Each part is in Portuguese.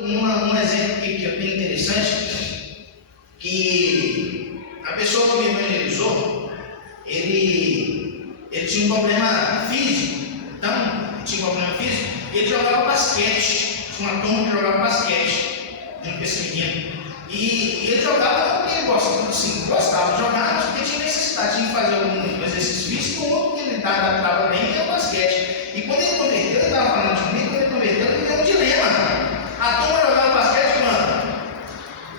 Um exemplo aqui que é bem interessante, que a pessoa que me evangelizou, ele tinha um problema físico. Então, ele jogava basquete, tinha uma turma que jogava basquete junto com esse menino. E ele jogava porque ele gostava de jogar, mas porque tinha necessidade, tinha que fazer algum exercício físico, porque ele estava bem, que é o basquete. E quando ele converteu, ele estava falando comigo, quando ele converteu, ele teve um dilema. A turma jogava basquete quando?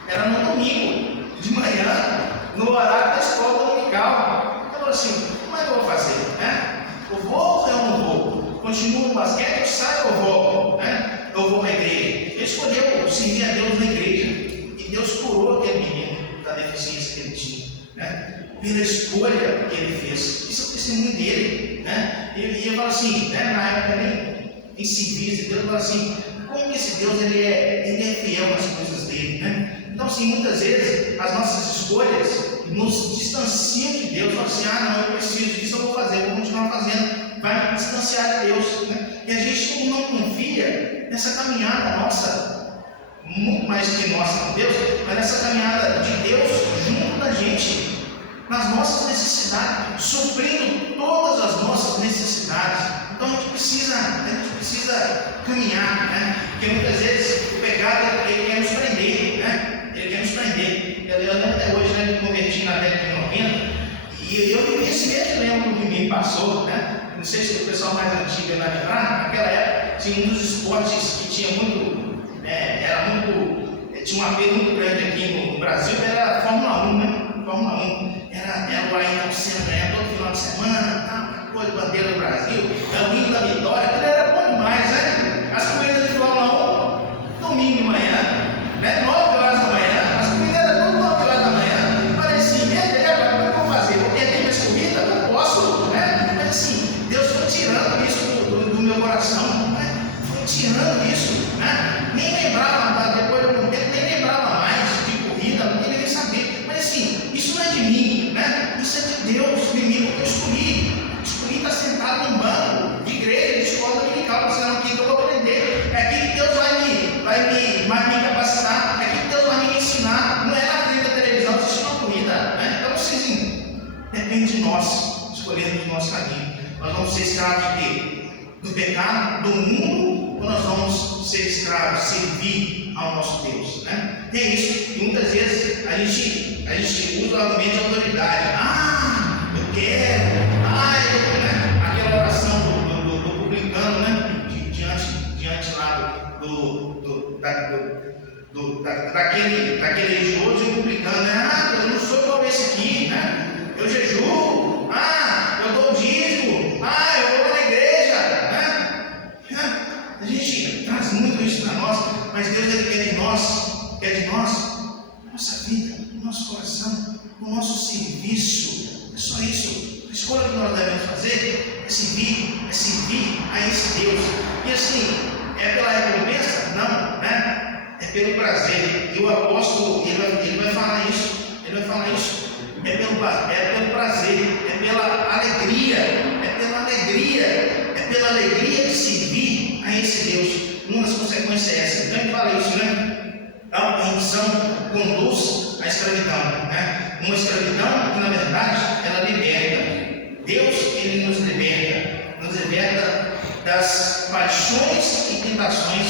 Era no domingo, de manhã, no horário da escola dominical. Então, assim, como é que eu vou fazer? Né? Eu vou ou eu não vou? Continuo no basquete, eu saio ou eu volto? Né? Eu vou para a igreja. Ele escolheu servir a Deus na igreja. E Deus curou aquele menino da deficiência que ele tinha, né? Pela escolha que ele fez. Isso é o testemunho dele, né? E eu falo assim, né? Na época em civis de Deus, eu falo assim, como que esse Deus ele é fiel nas coisas dele, né? Então, assim, muitas vezes as nossas escolhas nos distanciam de Deus. Falo assim, não, eu preciso disso, eu vou fazer, eu vou continuar fazendo. Vai distanciar de Deus, né? E a gente não confia nessa caminhada nossa, muito mais do que nós com Deus, mas nessa caminhada de Deus junto da gente, nas nossas necessidades, suprindo todas as nossas necessidades. Então a gente precisa caminhar, né? Porque muitas vezes o pecado ele quer nos prender, né? Ele quer nos prender. Eu lembro até hoje, né? Me converti na década de 90 e eu vivi esse mesmo dilema que o menino passou, né? Não sei se o pessoal mais antigo vai lembrar, naquela época tinha um dos esportes que tinha tinha um apelo muito grande aqui no Brasil, era a Fórmula 1, né? Fórmula 1. Era o Ayrton Senna ganhar todo final de semana, coisa de bandeira do Brasil, o hino da vitória, aquilo era bom demais, né? As corridas de Fórmula 1, domingo de manhã, né? 9 horas da manhã, as corridas eram todas 9 horas da manhã. Parecia, como é que eu vou fazer? Vou ter mais corrida? Não posso, né? Mas assim, Deus foi tirando isso do meu coração, né? Foi tirando isso, né? Nem lembrava, depois de um tempo, nem lembrava mais de corrida, não queria nem saber. Mas assim, isso não é de mim, né? Isso é de Deus, de mim, porque eu escolhi estar sentado num banco de igreja, de escola dominical, pensando aqui que eu vou aprender. É aqui que Deus vai me capacitar, é aqui que Deus vai me ensinar. Não é na frente da televisão assistir uma corrida, né? Então, assim, depende de nós escolhermos o nosso caminho. Nós vamos ser escravos de quê? Do pecado, do mundo, ou nós vamos ser escravos, servir ao nosso Deus, né? E é isso. E muitas vezes a gente usa o argumento de autoridade. Eu quero, né? Aquela oração do publicano, né? Diante lá daquele religioso e o publicano, né? Eu não sou igual esse aqui, né? Eu jejuo, eu dou dízimo, eu vou na igreja, né? A gente traz muito isso para nós, mas Deus ele quer de nós, a nossa vida, o nosso coração, o nosso serviço. É só isso. A escolha que nós devemos fazer é servir a esse Deus. E assim, é pela recompensa? Não, né? É pelo prazer. E o apóstolo, ele vai falar isso. É pelo prazer, é pela alegria de servir a esse Deus. Uma das consequências é essa. Então ele fala isso, né? A rendição conduz à escravidão, né? Uma escravidão que na verdade ela liberta. Deus ele nos liberta das paixões e tentações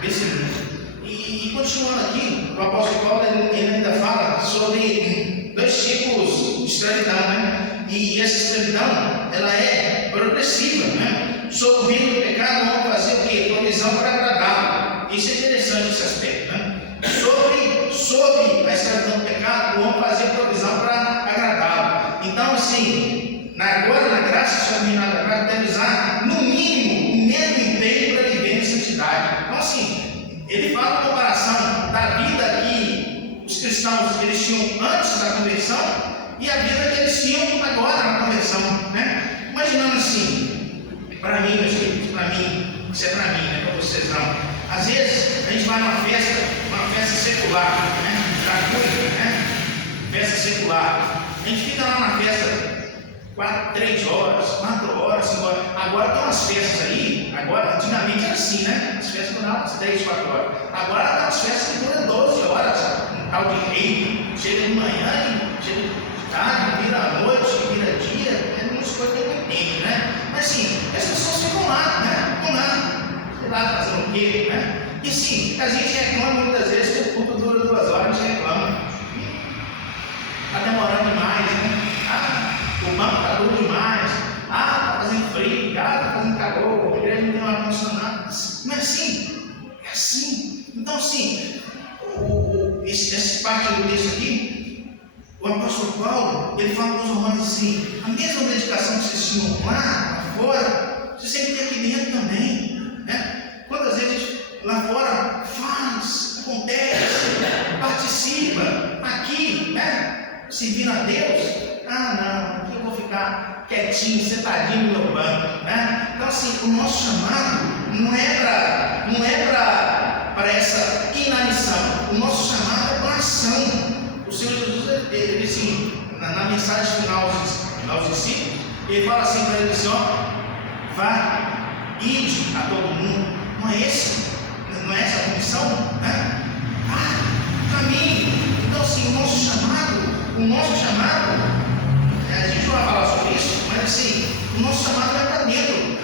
desse mundo. E continuando aqui, o apóstolo Paulo ele ainda fala sobre 2 tipos de escravidão, né? E essa escravidão ela é progressiva, né? Sob o vento do pecado, vamos fazer o quê? Provisão para agradá-lo. Isso é interessante esse aspecto, né? Sobre a escravidão do pecado, vamos fazer provisão para agradá-lo. Então, assim, agora na graça, na graça, deve usar no mínimo o mesmo empenho para viver em santidade. Então, assim, ele fala a comparação da vida que os cristãos eles tinham antes da conversão e a vida que eles tinham agora na conversão, né? Imaginando assim, para mim, meus queridos, isso é para mim, não é para vocês não. Às vezes a gente vai numa festa secular, né? Gratuita, né? Festa secular. A gente fica lá na festa 3 horas, 4 horas, 5 horas. Agora tem umas festas aí, antigamente era assim, né? As festas duravam 3, 4 horas. Agora chega de manhã, chega de tarde, vira à noite, vira dia, é uma coisa que eu não entendo, né? Mas assim, as pessoas ficam lá, né? Ficam lá, sei lá, fazendo o quê, né? E sim, a gente reclama muitas vezes que o culto dura 2 horas, a gente reclama. Está demorando demais, né? Ah, o banco está duro demais. Ah, está fazendo frio. Ah, está fazendo calor. A igreja não tem ar condicionado. Não é assim. É assim. Então, assim, essa parte do texto aqui, o apóstolo Paulo, ele fala para os romanos assim: a mesma dedicação que vocês tinham lá fora, vocês têm que ter aqui dentro também, né? Quantas vezes lá fora faz, acontece, participa, aqui, né? Servindo a Deus, não, aqui eu vou ficar quietinho, sentadinho no meu banco, né? Então, assim, o nosso chamado não é para essa inanição, o nosso chamado é para ação. O Senhor Jesus, ele assim, na mensagem final aos discípulos, ele fala assim para eles: ó, vá, ide a todo mundo. Não é essa a comissão, né? Caminho. Então, assim, o nosso chamado, a gente não vai falar sobre isso, mas assim, o nosso chamado não é para dentro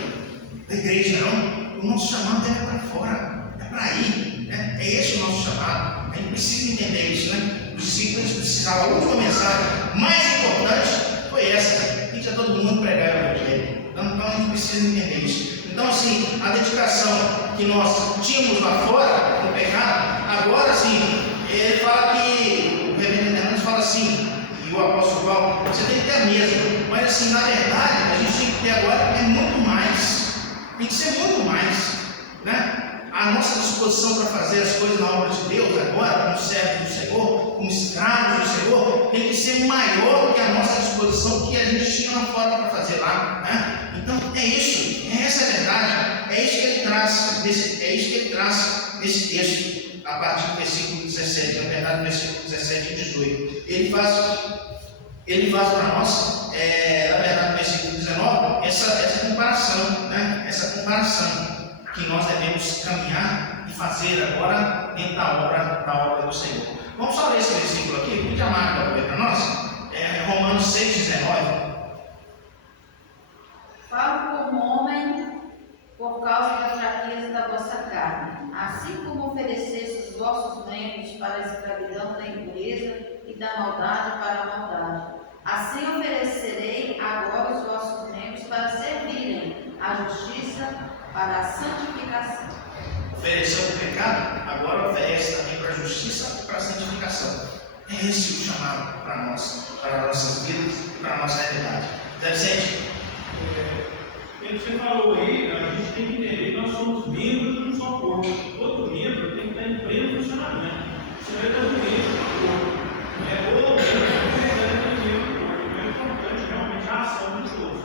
da igreja, não. O nosso chamado é para fora, é para ir, né? É esse o nosso chamado. A gente precisa entender isso, né? Os discípulos precisavam, a última mensagem mais importante foi essa: ir a todo mundo pregar o evangelho. Então a gente precisa entender isso. Então, assim, a dedicação que nós tínhamos lá fora no pecado, agora sim, ele fala que, o reverendo Hernandes fala assim, e o apóstolo Paulo, você tem que ter a mesma, mas assim, na verdade, a gente tem que ter agora é muito mais, tem que ser muito mais, né? A nossa disposição para fazer as coisas na obra de Deus agora, como servos do Senhor, como escravos do Senhor, tem que ser maior do que a nossa disposição que a gente tinha lá fora para fazer lá, né? Então é isso, essa é a verdade, é isso que ele traz nesse texto, a partir do versículo 17, na verdade, no versículo 17 e 18. Ele faz para nós, na verdade, no versículo 19, essa comparação, né? Essa comparação que nós devemos caminhar e fazer agora dentro da obra do Senhor. Vamos só ler esse versículo aqui, vamos chamar para nós, Romanos 6,19. Falo como homem por causa da fraqueza da vossa carne, assim como ofereceste os vossos membros para a escravidão da impureza e da maldade para a maldade. Assim oferecerei agora os vossos membros para servirem à justiça, para a santificação. Ofereceu o pecado, agora oferece também para a justiça e para a santificação. É esse o chamado para nós, para as nossas vidas e para a nossa realidade. Zé Vicente? Você falou aí, a gente tem que entender que nós somos membros de um só corpo. Todo membro tem que estar em pleno funcionamento. Você vai estar doente no corpo. Ou membro do corpo. Então é importante realmente a ação de todos.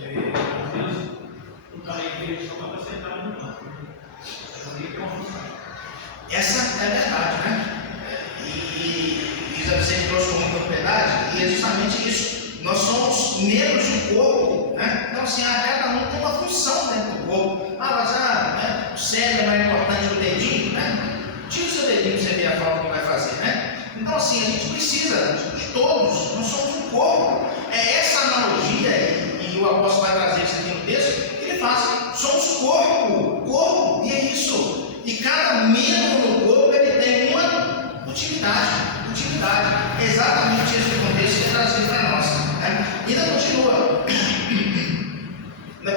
Às vezes, não está na igreja só para estar sentado no banco. Essa é a verdade, né? E Zé Vicente trouxe uma propriedade, e é justamente isso. Nós somos membros do corpo, né? Então, assim, cada um tem uma função dentro do corpo. Mas o cérebro é mais importante que o dedinho, né? Tira o seu dedinho para você ver a falta que vai fazer, né? Então, assim, a gente precisa de todos, nós somos um corpo. É essa analogia, e o apóstolo vai trazer isso aqui no texto, que ele faz: somos corpo, e é isso. E cada membro do corpo, ele tem uma utilidade. É exatamente esse contexto que é trazido para nós. E ainda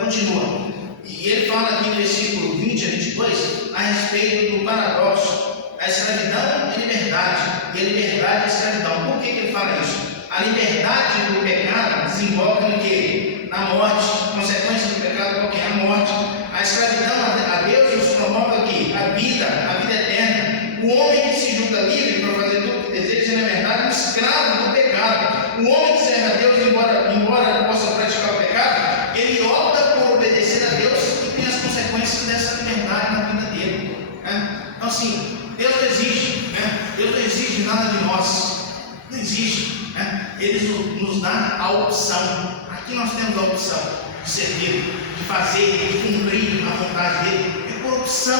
continua. E ele fala aqui no versículo 20 a 22 a respeito do paradoxo: a escravidão e liberdade, e a liberdade e a escravidão. Por que ele fala isso? A liberdade do pecado desemboca no quê? Na morte. Consequência do pecado qual que é? A morte. A escravidão a Deus nos promove aqui a vida eterna. O homem que se julga livre para fazer tudo que deseja, na verdade, é um escravo do pecado. O homem que serve a Deus, embora possa praticar o pecado, ele opta por obedecer a Deus e tem as consequências dessa liberdade na vida dele. Então, assim, Deus não exige, Deus não exige nada de nós. Não exige. Ele nos dá a opção. Aqui nós temos a opção de servir, de fazer, de cumprir a vontade dele. É por opção.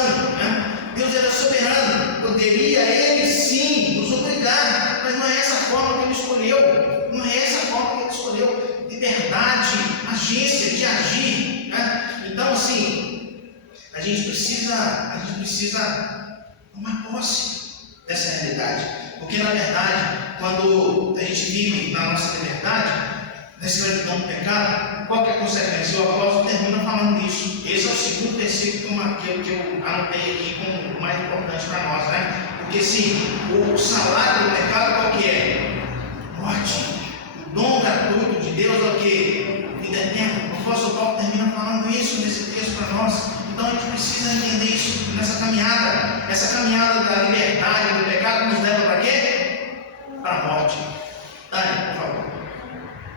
Deus era soberano. Poderia ele sim nos obrigar Mas não é essa forma que ele escolheu. Não é essa forma que ele escolheu. Liberdade, agência de agir. Né? Então, assim, a gente precisa tomar posse dessa realidade. Porque, na verdade, quando a gente vive na nossa liberdade, na escravidão do pecado, qual que é a consequência? O apóstolo termina falando isso. Esse é o segundo versículo que eu anotei aqui como o mais importante para nós, né? Porque sim, o salário do pecado qual que é? Morte. O dom gratuito de Deus é o que? Vida eterna. O apóstolo Paulo termina falando isso nesse texto para nós. Então a gente precisa entender isso nessa caminhada. Essa caminhada da liberdade do pecado nos leva para quê? Para a morte. Dani, por favor.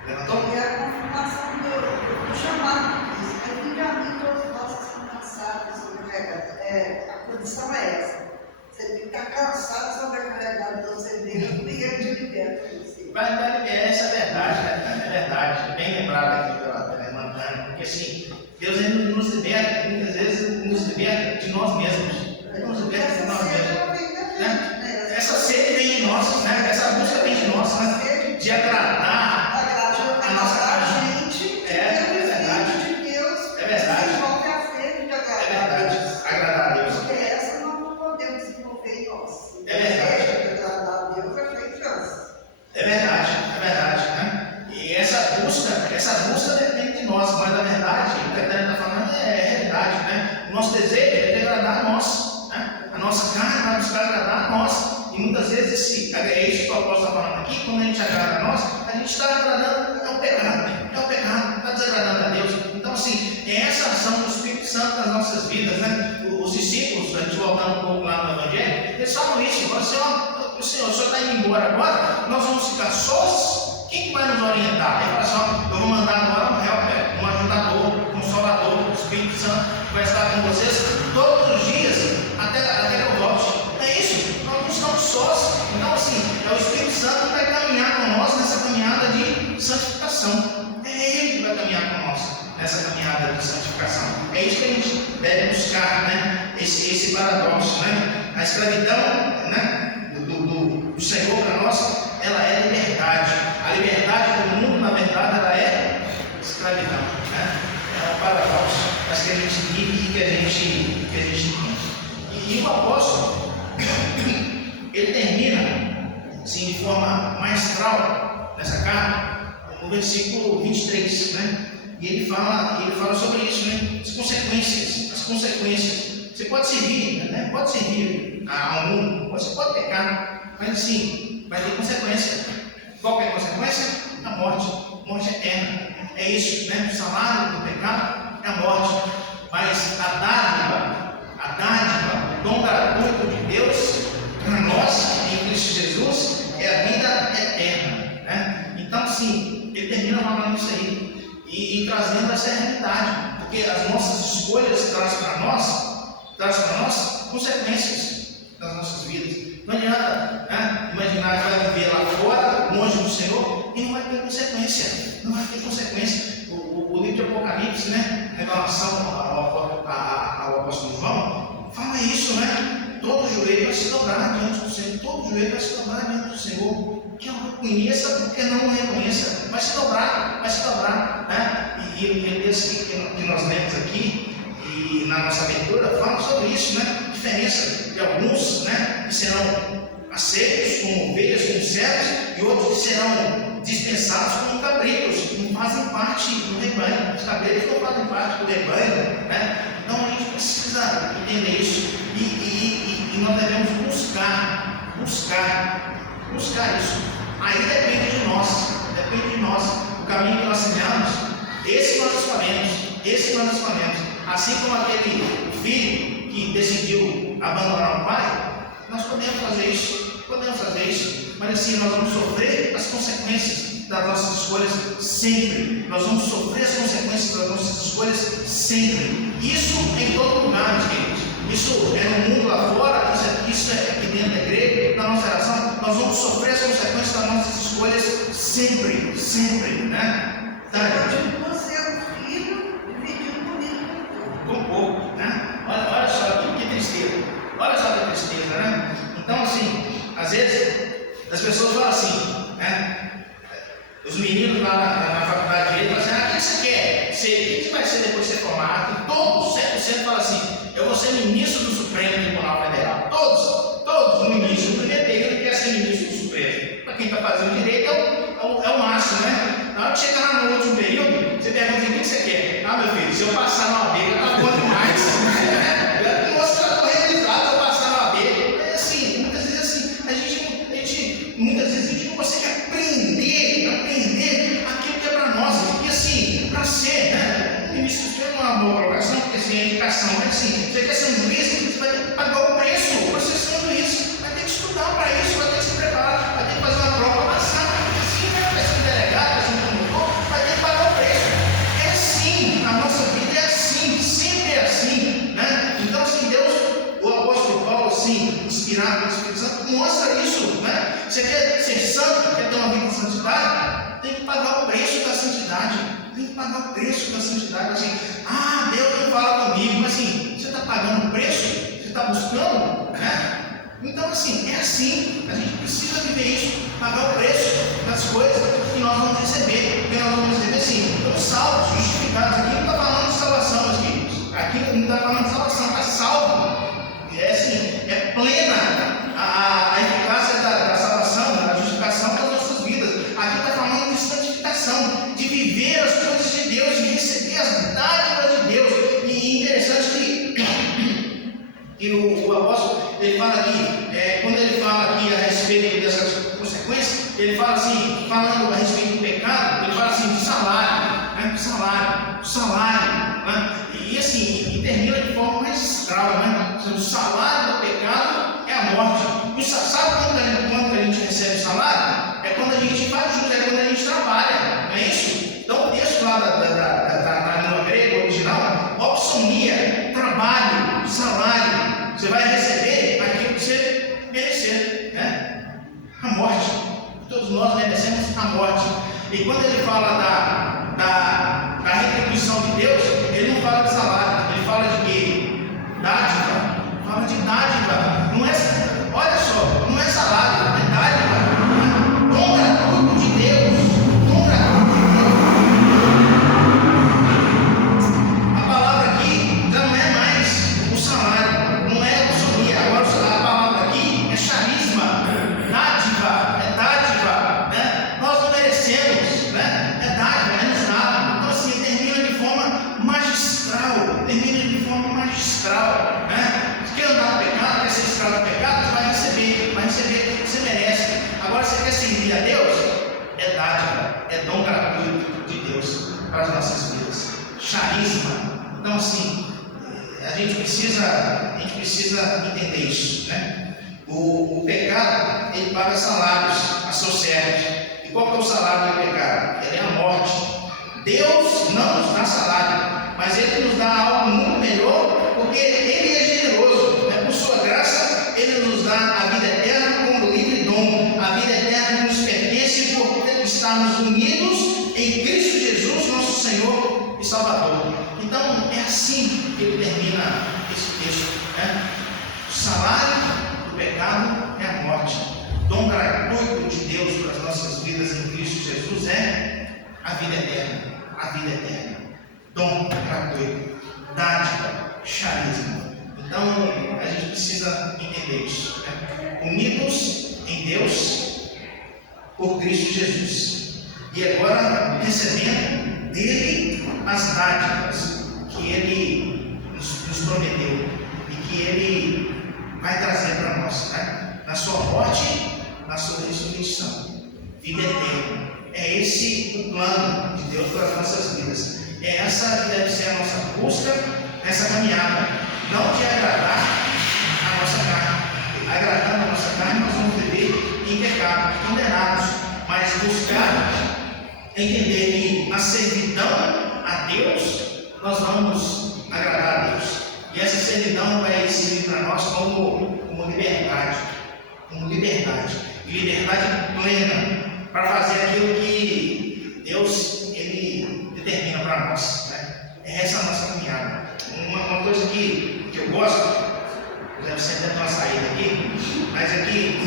Levantou? E a confirmação do chamado de Cristo. Eu vim a mim todos nós que estão cansados, sobrecarregados. A condição é essa. Você tem que estar cansado, sobrecarregado do seu Deus, e ele te liberta disso. Essa é verdade, né? É verdade. Bem lembrado aqui pela irmã Tânia, porque assim, Deus ele nos liberta, muitas vezes nos liberta de nós mesmos. Ele nos liberta de nós mesmos. Né? Essa sede vem de nós, né? Essa busca vem de nós, né? De agradar a nossa gente. É verdade. De Deus. É verdade. Desenvolve a fé de agradar É verdade. Agradar a Deus. Porque essa nós não podemos desenvolver em nós. É verdade. Agradar a Deus é feito. É verdade, né? E essa busca depende de nós, mas na verdade, o que a Tânia está falando é realidade, né? O nosso desejo é de agradar a nós, né? A nossa carne vai buscar agradar a nós. E muitas vezes, é isso que o apóstolo está falando aqui, quando a gente agrada a nós, a gente está agradando, é o pecado, está desagradando a Deus. Então, assim, é essa ação do Espírito Santo nas nossas vidas, né? Os discípulos, a gente voltando um pouco lá no Evangelho, eles falam isso, falam assim, ó, o senhor está indo embora agora, nós vamos ficar sós, quem que vai nos orientar? Ele fala assim, ó, eu vou mandar agora um helper, um ajudador, um consolador, o Espírito Santo, que vai estar com vocês todos os dias, até que eu volte. É isso, nós não estamos sós. Então, assim, é o Espírito Santo que vai caminhar com nós nessa caminhada de santificação. É Ele que vai caminhar com nós nessa caminhada de santificação. É isso que a gente deve buscar, né? Esse paradoxo, né? A escravidão, né? Do Senhor para nós, ela é liberdade. A liberdade do mundo, na verdade, ela é escravidão, né? É um paradoxo, mas que a gente vive e que a gente entende. E o apóstolo, ele termina, assim, de forma maestral nessa carta, no versículo 23, né? E ele fala sobre isso, né? As consequências. Você pode servir, né? Pode servir ao mundo, você pode pecar, mas assim, vai ter consequência. Qual é a consequência? A morte eterna. É isso, né? O salário do pecado é a morte. Mas a dádiva, o dom gratuito de Deus para nós, em Cristo Jesus, é a vida eterna, né? Então, sim, ele termina falando isso aí e trazendo essa realidade, porque as nossas escolhas trazem para nós consequências das nossas vidas. Não adianta, né, imaginar que vai viver lá fora, longe do Senhor, e não vai ter consequência. Não vai ter consequência. O livro de Apocalipse, né, revelação ao apóstolo João, fala isso, né? Todo joelho vai se dobrar diante do Senhor. Todo joelho vai se dobrar diante do Senhor. Que não reconheça, porque não reconheça. Vai se dobrar, né? E o texto que nós lemos aqui, e na nossa leitura, fala sobre isso, né? A diferença de alguns, né? Que serão aceitos como ovelhas, como servos, e outros que serão dispensados como cabritos, que não fazem parte do rebanho. Os cabritos não fazem parte do rebanho, né? Então a gente precisa entender isso e nós devemos buscar isso. Aí depende de nós, o caminho que nós trilhamos, esse nós escolhemos. Assim como aquele filho que decidiu abandonar o pai, nós podemos fazer isso, mas assim nós vamos sofrer as consequências das nossas escolhas sempre. Nós vamos sofrer as consequências das nossas escolhas sempre. Isso em todo lugar, meus queridos. Isso é no mundo lá fora, isso é aqui dentro da igreja, na nossa geração. Nós vamos sofrer as consequências das nossas escolhas sempre, né? Continua sendo filho, dividindo comigo com o povo, né? Olha só que tristeza. Olha só que tristeza, né? Então, assim, às vezes As pessoas falam assim, né? Os meninos lá na faculdade de Direito falam assim, o que você quer ser? O que você vai ser depois de ser formado? E todos, 100% falam assim, eu vou ser ministro do Supremo Tribunal Federal. Todos no início, no primeiro período, quer ser ministro do Supremo. Para quem está fazendo direito é o máximo, né? Na hora que chegar lá no último período, você pergunta o que você quer. Ah, meu filho, se eu passar na OAB, tá bom demais. Nossa, eu estou realizado se eu passar na OAB. É assim, muitas vezes assim, muitas vezes a gente não consegue aprender aquilo que é para nós. E assim, para ser, né? Ministro do Supremo não é uma boa colocação, porque assim, é indicação, mas assim, você quer ser um juiz, você vai ter que pagar o preço para você ser um juiz. Vai ter que estudar para isso, vai ter que se preparar, vai ter que fazer uma prova para passar. Assim, né? Vai ser um delegado, vai ser um promotor, vai ter que pagar o preço. É assim, a nossa vida é assim, sempre é assim, né? Então, assim, Deus, o apóstolo Paulo, assim, inspirado pelo Espírito Santo, mostra isso, né? Você quer ser santo, quer ter uma vida de santidade? Tem que pagar o preço da santidade. Tem que pagar o preço da santidade. Assim, Deus não fala comigo, mas assim, você está pagando o preço? Você está buscando? Né? Então, assim, é assim. A gente precisa viver isso, pagar o preço das coisas que nós vamos receber. Porque nós vamos receber, sim, estamos salvos, justificados. Aqui não está falando de salvação, meus queridos. Aqui não está falando de salvação, está salvo. É assim, é plena a eficácia da salvação, da justificação das nossas vidas. Aqui está falando de santificação, de viver as coisas de Deus, de receber as dádivas de Deus. E interessante que o apóstolo, ele fala aqui, quando ele fala aqui a respeito dessas consequências, ele fala assim, falando a respeito do pecado, ele fala assim, de salário, né? Salário, né? E assim, e termina de forma magistral, né? O salário do pecado é a morte. E sabe quando a gente recebe o salário? É quando a gente faz jus, é quando a gente trabalha, não é isso? Então o texto lá da língua grega original, opsonia, trabalho, salário. Você vai receber aquilo que você merecer, né? A morte. Todos nós merecemos a morte. E quando ele fala da retribuição de Deus, ele não fala de salário, ele fala de quê? Dádiva. Fala de dádiva. Não é, olha só, não é salário, é dádiva. Dom gratuito de Deus. Dom gratuito de Deus. A palavra aqui já não é mais o salário, não é a opsonia. Agora a palavra aqui é charisma, dádiva, é dádiva, né? Nós não merecemos, né? É dádiva, é nos dado. Então assim, termina de forma magistral, né? Se quer andar no pecado, quer ser escravo do pecado, você vai receber o que você merece. Agora você quer servir a Deus? É dádiva, é dom gratuito de Deus para as nossas vidas. Charisma. Então assim, a gente precisa entender isso, né? O pecado, ele paga salários a seus servos. E qual que é o salário do pecado? Ele é a morte. Deus não nos dá salário, mas Ele nos dá algo muito melhor, porque Ele é generoso, né? Por sua graça, Ele nos dá a vida eterna como livre dom. A vida eterna nos pertence por estarmos unidos em Cristo Jesus, nosso Senhor e Salvador. Então, é assim que ele termina esse texto, né? O salário do pecado é a morte. Dom gratuito de Deus para as nossas vidas em Cristo Jesus é a vida eterna. A vida eterna. Dom gratuito. Dádiva. Charisma. Então, a gente precisa entender isso, né? Unidos em Deus por Cristo Jesus. E agora, recebendo dele as dádivas que ele nos prometeu e que ele vai trazer para nós, né? Na sua morte, na sua ressurreição. Vida eterna. É esse o plano de Deus para as nossas vidas. É essa que deve ser a nossa busca nessa caminhada. Não de agradar a nossa carne. Agradando a nossa carne, nós vamos viver em pecado, condenados. Mas buscar entender que na servidão a Deus, nós vamos agradar a Deus. E essa servidão vai servir para nós como liberdade. Como liberdade. E liberdade plena para fazer aquilo que Deus ele determina para nós, né? É essa a nossa caminhada. Uma coisa que eu gosto, deve ser até uma saída aqui, mas aqui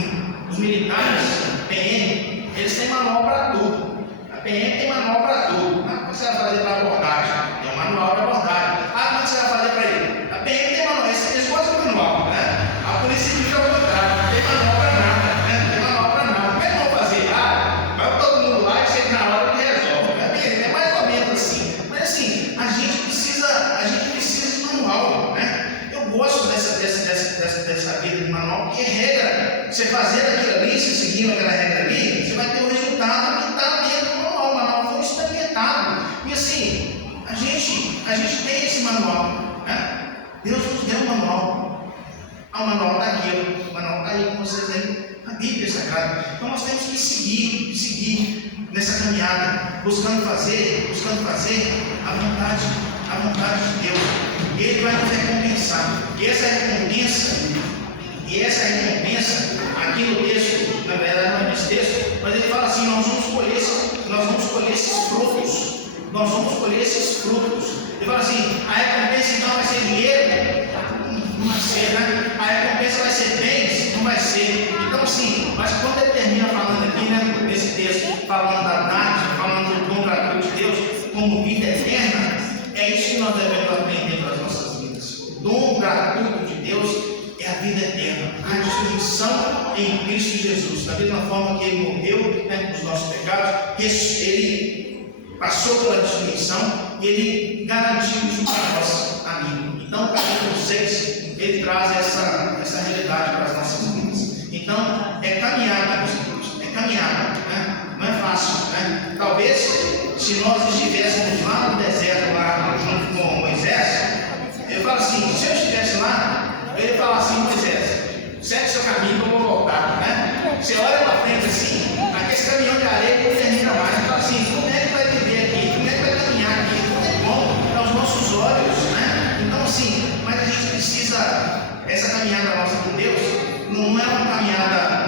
os militares PM, eles têm manual para tudo. A PM tem manual para tudo. Ah, como você vai fazer para abordagem? Tem um manual para abordagem. Ah, como você vai fazer para ele? A PM tem manual, eles gostam do manual, né? A polícia civil é o contrário, não tem manual para nada, né? Não tem manual para nada. Como é que vão fazer? Ah, vai todo mundo lá e chega na hora que resolve. É mais ou menos assim. Mas assim, a gente precisa de manual, né? Eu gosto dessa vida de manual, porque é regra. Você fazer aquilo ali, se seguir aquela regra ali, você vai ter o resultado que está dentro do manual. O manual foi experimentado. E assim, a gente tem esse manual, né? Deus nos deu um manual. O manual está aqui, o manual está aí com vocês aí, a Bíblia Sagrada. Então nós temos que seguir nessa caminhada, buscando fazer a vontade de Deus. E Ele vai nos recompensar. E essa recompensa, aqui no texto, na verdade não é nesse texto, mas ele fala assim: nós vamos colher esses frutos. Nós vamos colher esses frutos. Ele fala assim: a recompensa então vai ser dinheiro? Não vai ser, né? A recompensa vai ser bens? Não vai ser. Então, assim, mas quando ele termina falando aqui, né, nesse texto, falando da dádiva, falando do dom gratuito de Deus como vida eterna, é isso que nós devemos aprender para as nossas vidas. O dom gratuito de Deus é a vida eterna, a ressurreição em Cristo Jesus. Da mesma forma que Ele morreu, né, pelos nossos pecados, Ele passou pela ressurreição e Ele garantiu isso para nós, amigos. Então, o capítulo 6, ele traz essa realidade para as nossas vidas. Então, é caminhada, meus irmãos, é caminhada, né? Não é fácil, né? Talvez, se nós estivéssemos lá no deserto, lá junto com Moisés, ele fala assim: se eu estivesse lá, ele fala assim: Moisés, segue seu caminho que eu vou voltar, né? Você olha para frente assim, aquele caminhão de areia não termina mais. Ele fala assim: como é que vai viver aqui? Como é que vai caminhar aqui? Tudo é bom aos nossos olhos, né? Então, assim, mas a gente precisa, essa caminhada nossa com Deus, não é uma caminhada,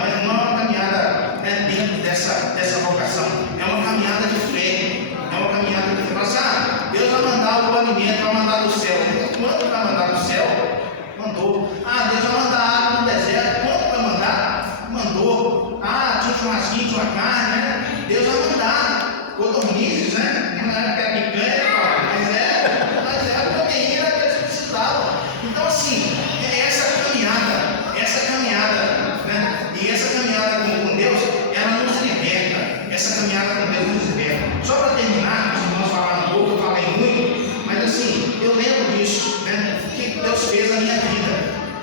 né, dentro dessa vocação, é uma caminhada de fé, é uma caminhada de fé. Fala assim: ah, Deus vai mandar o alimento, vai mandar do céu. Quanto vai mandar do céu? Mandou. Ah, Deus vai mandar água no deserto. Quanto vai mandar? Mandou. Ah, tinha um churrasquinho, tinha uma carne, né? Deus vai mandar. Codornizes, né? Não era aquela picanha, mas é a proteína que eles precisavam. Então, assim, é essa caminhada, né? E essa caminhada com Deus, ela nos liberta. Essa caminhada com Deus nos liberta. Só para terminar, os irmãos falaram pouco, eu falei muito, mas assim, eu lembro disso, né? O que Deus fez na minha vida.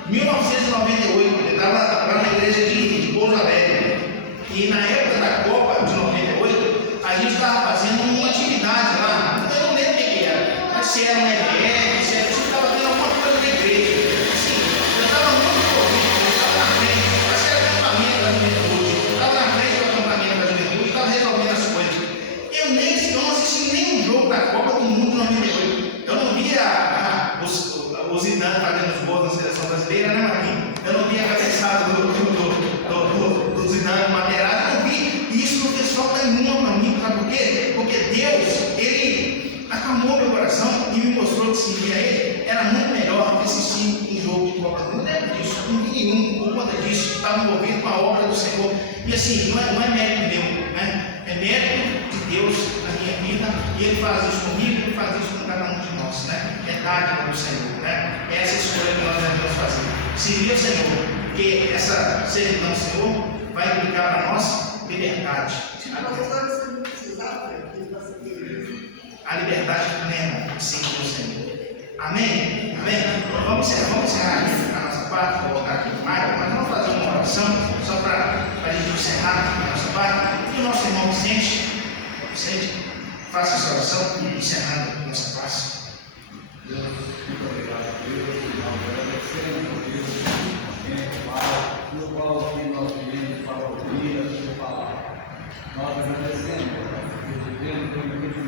1998, eu estava lá na igreja de Pouso Alegre. E na época da Copa de 98, a gente estava fazendo uma atividade lá. Eu não lembro o que era, mas se era um EBR, se estava tendo alguma coisa na igreja. Assim, eu estava muito envolvido, eu estava na frente, mas era acampamento da juventude. Eu estava na frente do acampamento da juventude, estava resolvendo as coisas. Eu não assisti nenhum jogo da Copa do Mundo 98. Eu não via o Zidane fazendo os gols na seleção brasileira, né, Marquinhos? Eu não via a cabeçada do Zidane no lateral, eu não vi. E isso não fez falta nenhuma para mim, sabe por quê? Porque Deus, Ele acalmou meu coração e me mostrou que seguir a Ele era muito melhor do que assistir um jogo de Copa do Mundo. Não lembro disso, não vi nenhum por conta disso. Estava envolvido com a obra do Senhor. E assim, não é mérito meu, né? É mérito de Deus na minha vida, e Ele faz isso comigo, Ele faz isso com cada um de nós, né? É dádiva do Senhor, né? É essa escolha que nós devemos fazer. Servir o Senhor, porque essa servidão do Senhor vai implicar para nós liberdade. A liberdade plena de seguir o Senhor. Amém? Amém? Vamos encerrar aqui a nossa parte, vou colocar aqui mais, mas vamos fazer uma oração só para a gente encerrar a nossa parte. E o nosso irmão Vicente, faça essa oração, encerrando a nossa parte. Deus, muito obrigado, Deus, agradecemos a Deus, Pai, no qual nós viemos para ouvir a sua palavra. Nós agradecemos, porque Deus foi muito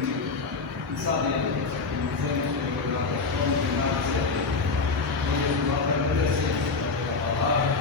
e sabemos que nos anos que nós somos de nada servir. Nós agradecemos pela palavra.